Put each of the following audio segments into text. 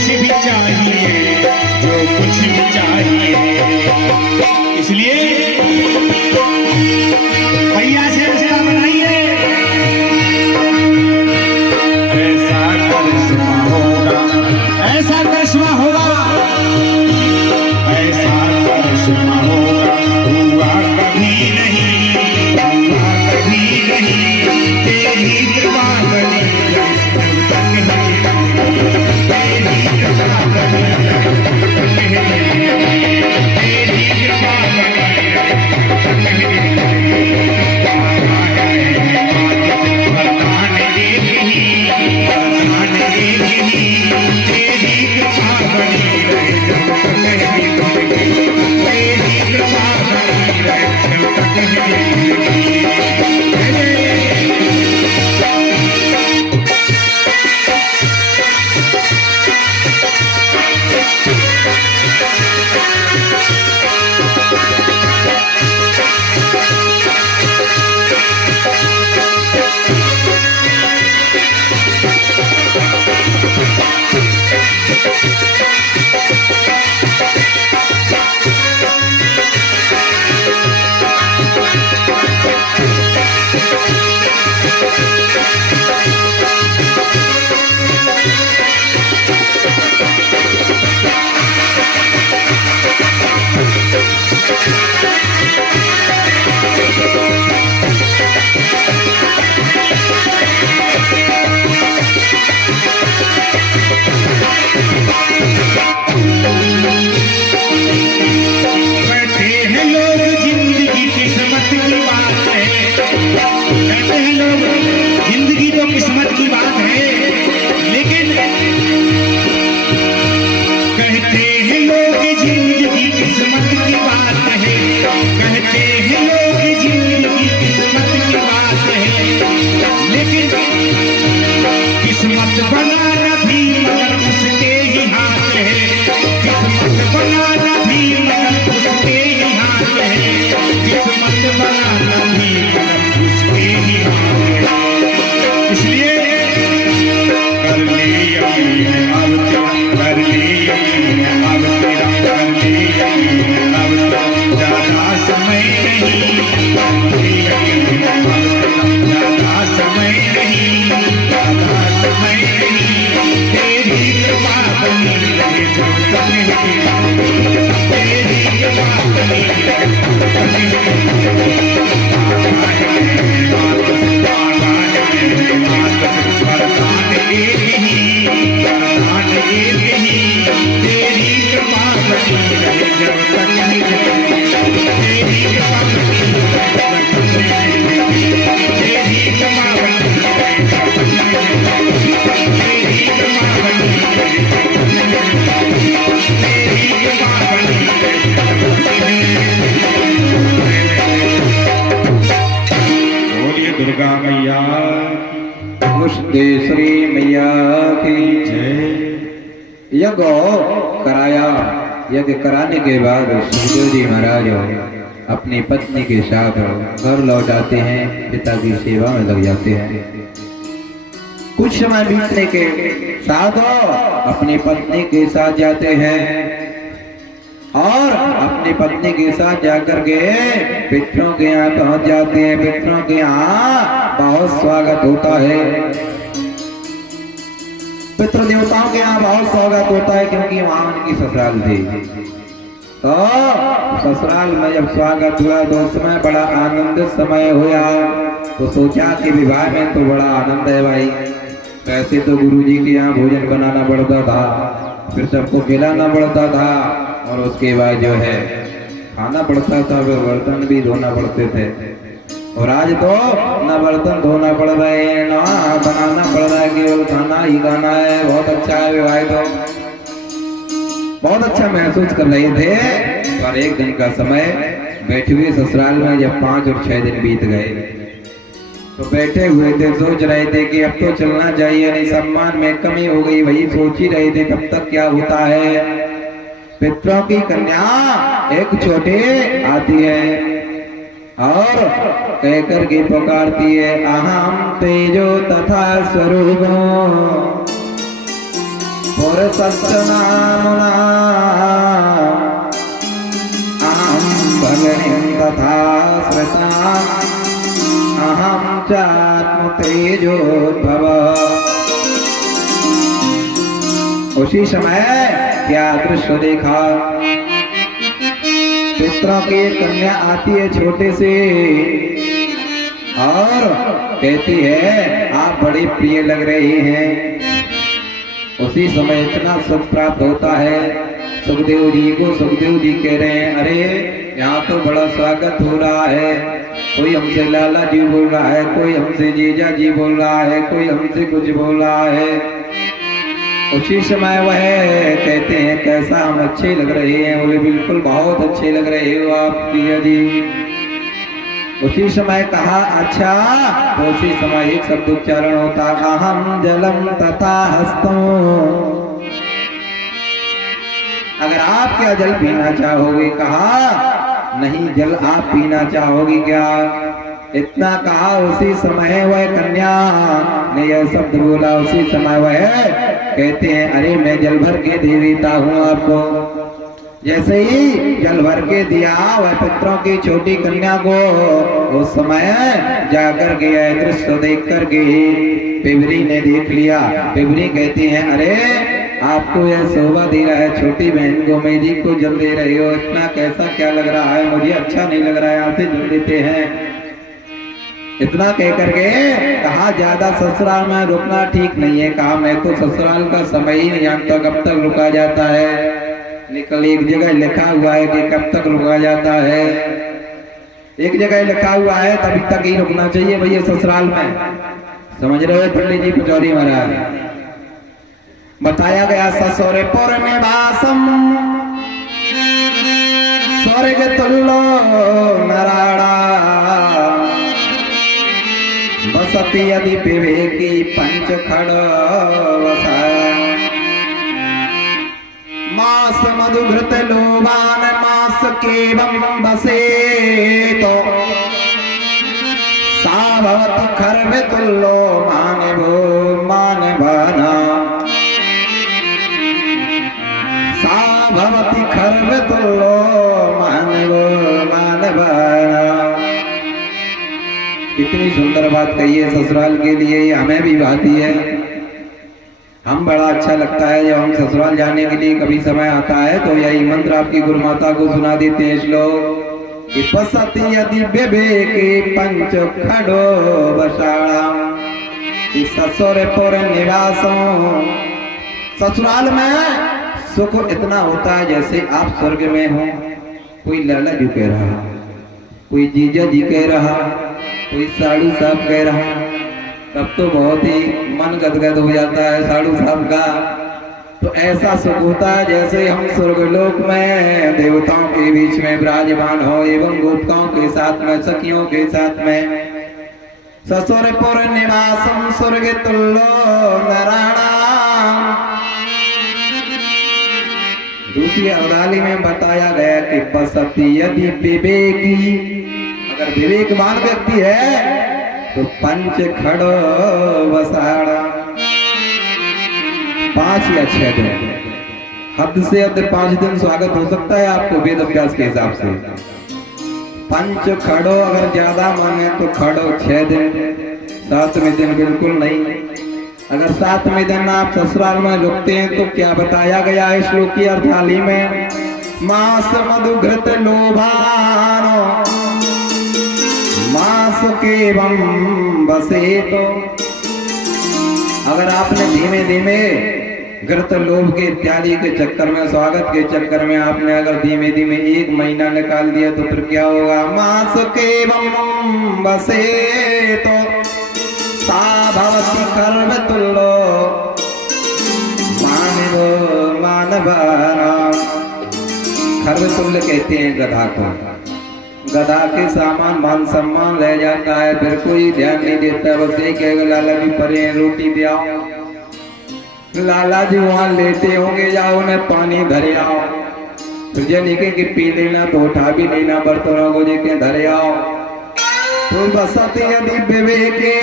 कुछ भी चाहिए, जो कुछ भी चाहिए। इसलिए भैया से रिश्ता बनाइए। ऐसा करिश्मा होगा, ऐसा करिश्मा होगा, ऐसा करिश्मा होगा, हुआ कभी नहीं, हुआ कभी नहीं। तेरी कृपा बनी जब तक है, तेरी कृपा बनी जब तक है, तेरी कृपा बनी जब तक है। वरदान एक ही, वरदान एक ही, तेरी कृपा बनी रहे जब तक है, तेरी कृपा बनी रहे जब तक है। दुर्गा मैया, मुष्टेश्वरी मैया की जय। यज्ञ कराया। यज्ञ कराने के बाद सुखदेव जी महाराज अपनी पत्नी के साथ घर लौट आते हैं, पिता की सेवा में लग जाते हैं। कुछ समय बीतने के साथ अपनी पत्नी के साथ जाते हैं और अपनी पत्नी के साथ जाकर के पितरों के यहाँ पहुंच जाते हैं। पितरों के यहाँ बहुत स्वागत होता है, पितृ देवताओं के यहाँ बहुत स्वागत होता है, क्योंकि वहां उनकी ससुराल थी। तो ससुराल में जब स्वागत हुआ तो उस समय बड़ा आनंदित समय हुआ। तो सोचा कि विवाह में तो बड़ा आनंद है भाई। वैसे तो गुरुजी के यहाँ भोजन बनाना पड़ता था, फिर सबको खिलाना पड़ता था, और उसके बाद जो है खाना पड़ता था, फिर बर्तन भी धोना पड़ते थे। और आज तो ना बर्तन धोना पड़ रहे हैं ना बनाना पड़ रहा है, केवल खाना ही खाना है। बहुत अच्छा है विवाह, तो बहुत अच्छा महसूस कर रहे थे। और एक दिन का समय बैठे हुए ससुराल में जब 5 और 6 दिन बीत गए तो बैठे हुए थे, सोच रहे थे कि अब तो चलना चाहिए, नहीं सम्मान में कमी हो गई। वही सोच ही रहे थे तब तक क्या होता है, पितरों की कन्या एक छोटे आती है और कहकर के पुकारती है, अहम तेजो तथा स्वरूपो सत्यनामुना अहं भगणीं तथा श्रुता अहं चात्मतेजोद्भव। उसी समय क्या दृश्य देखा, पितरों की कन्या आती है छोटे से और कहती है आप बड़े प्रिय लग रहे हैं। उसी समय इतना सुख प्राप्त होता है सुखदेव जी को। सुखदेव जी कह रहे हैं अरे यहाँ तो बड़ा स्वागत हो रहा है, कोई हमसे लाला जी बोल रहा है, कोई हमसे जीजा जी बोल रहा है, कोई हमसे कुछ बोल रहा है। उसी समय वह कहते हैं कैसा हम अच्छे लग रहे हैं। बोले बिल्कुल बहुत अच्छे लग रहे हो आप जीजा जी। उसी समय कहा अच्छा, तो उसी समय एक शब्द उच्चारण होता अहम जलम तथा हस्तम। अगर आप क्या जल पीना चाहोगे? कहा नहीं, जल आप पीना चाहोगी क्या? इतना कहा, उसी समय वह कन्या ने यह शब्द बोला। उसी समय वह कहते हैं अरे मैं जल भर के दे देता हूँ आपको। जैसे ही जल भर के दिया वह पुत्रों की छोटी कन्या को, उस समय जाकर के यह दृश्य देख करके पिबरी ने देख लिया। पिबरी कहती है अरे आपको यह शोभा दे रहा है, छोटी बहन को मेरी को जल दे रहे हो, इतना कैसा क्या लग रहा है, मुझे अच्छा नहीं लग रहा है, यहाँ से जल देते हैं। इतना कह करके कहा ज्यादा ससुराल में रुकना ठीक नहीं है। कहा मैं तो ससुराल का समय ही नहीं जानता कब तक रुका जाता है। निकल एक जगह लिखा हुआ है कि कब तक रुका जाता है, एक जगह लिखा हुआ है तभी तक ही रुकना चाहिए भैया ससुराल में। समझ रहे हो पंडित जी पुचौरी महाराज? बताया गया ससुरपुर में वासम स्वर्ग तुल्लो नराड़ा बसती यदि विवेकी पंच खड़ मास मधुघृत लोबान मास केवं बसे तो साभवति खर्व तुल्लो मानवो मानवाना साभवति खर्व तुल्लो मानवो मानवाना। कितनी सुंदर बात कही है ससुराल के लिए, ये हमें भी भाती है। हम बड़ा अच्छा लगता है जब हम ससुराल जाने के लिए कभी समय आता है तो यही मंत्र आपकी गुरु माता को सुना देते हैं श्लोक कि पसति यदि विवेके पंच खड़ो बसाड़ा कि ससुरपुर निवासों। ससुराल में सुख इतना होता है जैसे आप स्वर्ग में हो। कोई लाला जी कह रहा, कोई जीजा जी कह रहा, कोई साड़ू साहब कह रहा, तब तो बहुत ही मन गदगद हो जाता है साड़ू साहब का। तो ऐसा सुख होता है जैसे हम स्वर्गलोक में देवताओं के बीच में विराजमान हो एवं गोपिकाओं के साथ में, सखियों के साथ में। ससुरपुर निवासम स्वर्ग तुल्लो नराणाम। दूसरी अवधाली में बताया गया कि बसती यदि विवेकी, अगर विवेकवान व्यक्ति है तो पंच खड़ो वसाड़ा 5 या 6 दिन, हद से हद 5 दिन स्वागत हो सकता है आपको वेद अभ्यास के हिसाब से। पंच खड़ो अगर ज्यादा माने तो खड़ो 6 दिन, 7वें दिन बिल्कुल नहीं। अगर 7वें दिन आप ससुराल में रुकते हैं तो क्या बताया गया है श्लोक की अर्थाली में? मास मधुघृत लोभानो मास केवं बसे तो। अगर आपने धीमे धीमे घृत लोभ के इत्यादि के चक्कर में, स्वागत के चक्कर में आपने अगर धीमे धीमे 1 महीना निकाल दिया तो फिर क्या होगा? मास केवं बसे तो साभवति खर्व तुल्लो मानवो मानवाना। खर्व तुल्य कहते हैं गधा को। गधा के सामान मान सम्मान रह जाता है, फिर कोई ध्यान नहीं देता, बस ये कहेगा लाला जी परे हैं रोटी दे आओ, लाला जी वहां लेटे होंगे जाओ उन्हें पानी धरे आओ। तुझे लिखे कि पी लेना तो उठा भी लेना, बर्तनों को देखे धरे आओ। तो बसते यदि विवेके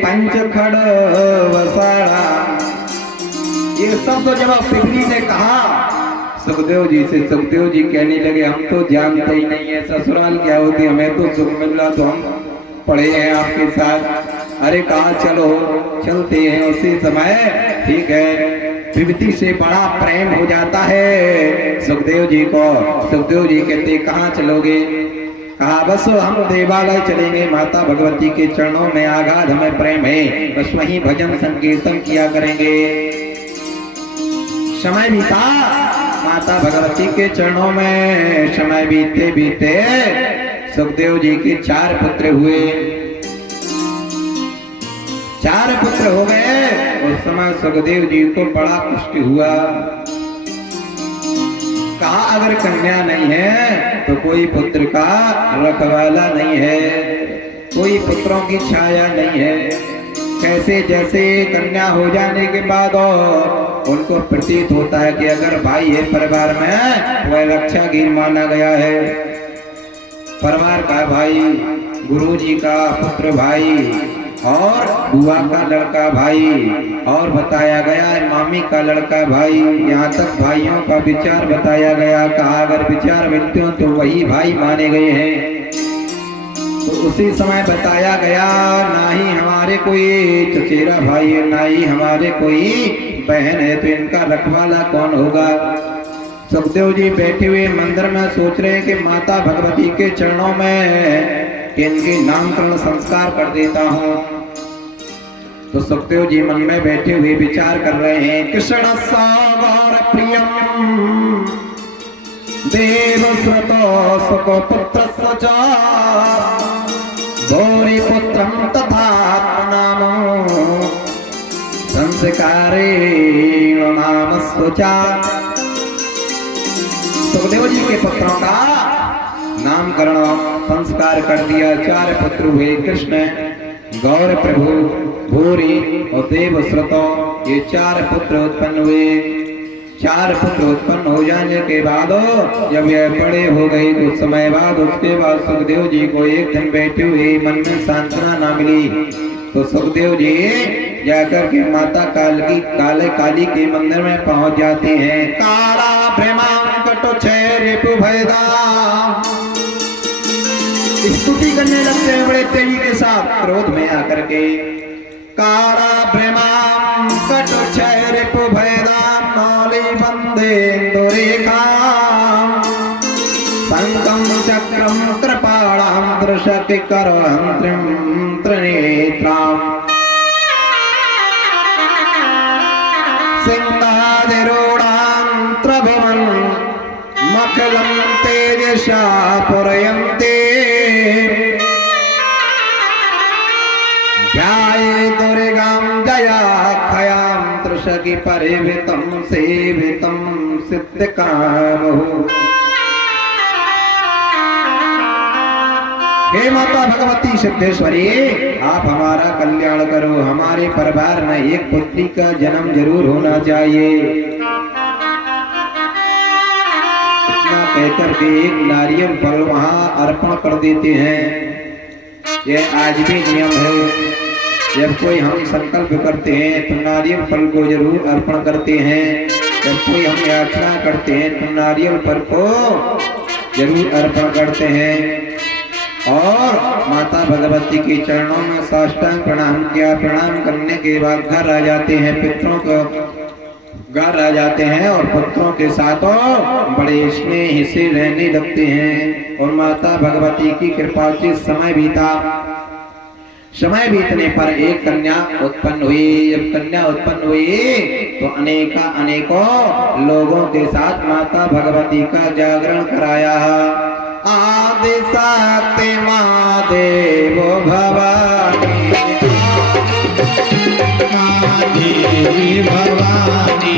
पंच खड़ वसाड़ा ये सब तो जब पिपली ने कहा सुखदेव जी से, सुखदेव जी कहने लगे हम तो जानते ही नहीं है ससुराल क्या होती, हमें तो सुख मिल रहा तो हम पढ़े हैं आपके साथ। अरे कहा चलो चलते हैं। उसी समय ठीक है विभूति से बड़ा प्रेम हो जाता है सुखदेव जी को। सुखदेव जी कहते कहाँ चलोगे? कहा बस हम देवालय चलेंगे, माता भगवती के चरणों में आगाध हमें प्रेम है, बस वहीं भजन संकीर्तन किया करेंगे। समय बीता, माता भगवती के चरणों में समय बीते बीते सुखदेव जी के 4 पुत्र हुए। 4 पुत्र हो गए। उस समय सुखदेव जी को बड़ा कष्ट हुआ। कहा अगर कन्या नहीं है तो कोई पुत्र का रखवाला नहीं है, कोई पुत्रों की छाया नहीं है। कैसे जैसे कन्या हो जाने के बाद उनको प्रतीत होता है कि अगर भाई है परिवार में वह रक्षागीर माना गया है। परिवार का भाई, गुरुजी का पुत्र भाई और बुआ का लड़का भाई और बताया गया मामी का लड़का भाई, यहाँ तक भाइयों का विचार बताया गया। कहा अगर विचार मिलते हो तो वही भाई माने गए हैं। तो उसी समय बताया गया ना ही हमारे कोई चचेरा भाई है ना ही हमारे कोई बहन है, तो इनका रखवाला कौन होगा? सुखदेव जी बैठे हुए मंदिर में सोच रहे हैं कि माता भगवती के चरणों में इनके नामकरण संस्कार कर देता हूँ। तो सुखदेव जी मन में बैठे हुए विचार कर रहे हैं कृष्ण सागर प्रियम देव श्रुतो सुको पुत्र सचा गौरी पुत्रम तथा नामो संस्कारे नाम सोचा। सुखदेव जी के पुत्रों का नामकरण संस्कार कर दिया। 4 पुत्र हुए कृष्ण, गौर प्रभु, भूरी और देव श्रुतो। ये 4 पुत्र उत्पन्न हुए। 4 पुत्र उत्पन्न हो जाने के बाद जब यह बड़े हो गए कुछ समय बाद उसके बाद सुखदेव जी को एक दिन बैठे हुए मन में सांत्वना न मिली। तो सुखदेव जी जाकर के माता काली के मंदिर में पहुंच जाते हैं। काला भ्रमांकटो रिपु भयदा स्तुति करने लगते हैं बड़े तेजी के साथ क्रोध में आकर के। काला भ्रमांकटो रिपु भयदा मौली वंदे इंदुरेखा संकम चक्रम कृपाणाम दृशति करहंत्रिम त्रिनेत्राम सिंहादिरूढ़ान्त्रभुवन् मखलं तेजसा पुरयन्ते ध्याये दुर्गां जयाख्यां तृषगि परिवितं सेवितं सिद्धकामः। हे माता भगवती सिद्धेश्वरी, आप हमारा कल्याण करो। हमारे परिवार में एक पुत्री का जन्म जरूर होना चाहिए। इतना कहकर के एक नारियल फल वहाँ अर्पण कर देते हैं। यह आज भी नियम है। जब कोई हम संकल्प करते हैं तो नारियल फल को जरूर अर्पण करते हैं। जब कोई हम याचना करते हैं तो नारियल फल को जरूर अर्पण करते हैं। और माता भगवती के चरणों में साष्टांग प्रणाम किया। प्रणाम करने के बाद घर आ जाते हैं, पितरों को घर आ जाते हैं और पुत्रों के साथ बड़े स्नेह से रहने लगते हैं। और माता भगवती की कृपा से समय बीता। समय बीतने पर एक कन्या उत्पन्न हुई। जब कन्या उत्पन्न हुई तो अनेकों लोगों के साथ माता भगवती का जागरण कराया। आदि शक्ति मां देव भवानी, देवी भवानी